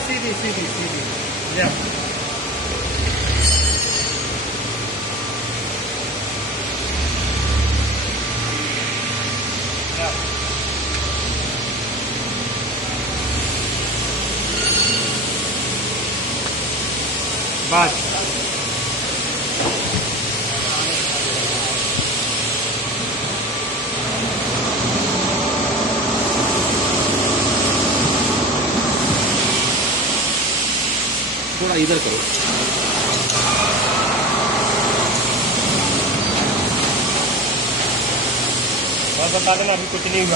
सीधी सीधी सीधी या बस थोड़ा इधर करो। बता देना अभी कुछ नहीं हुआ।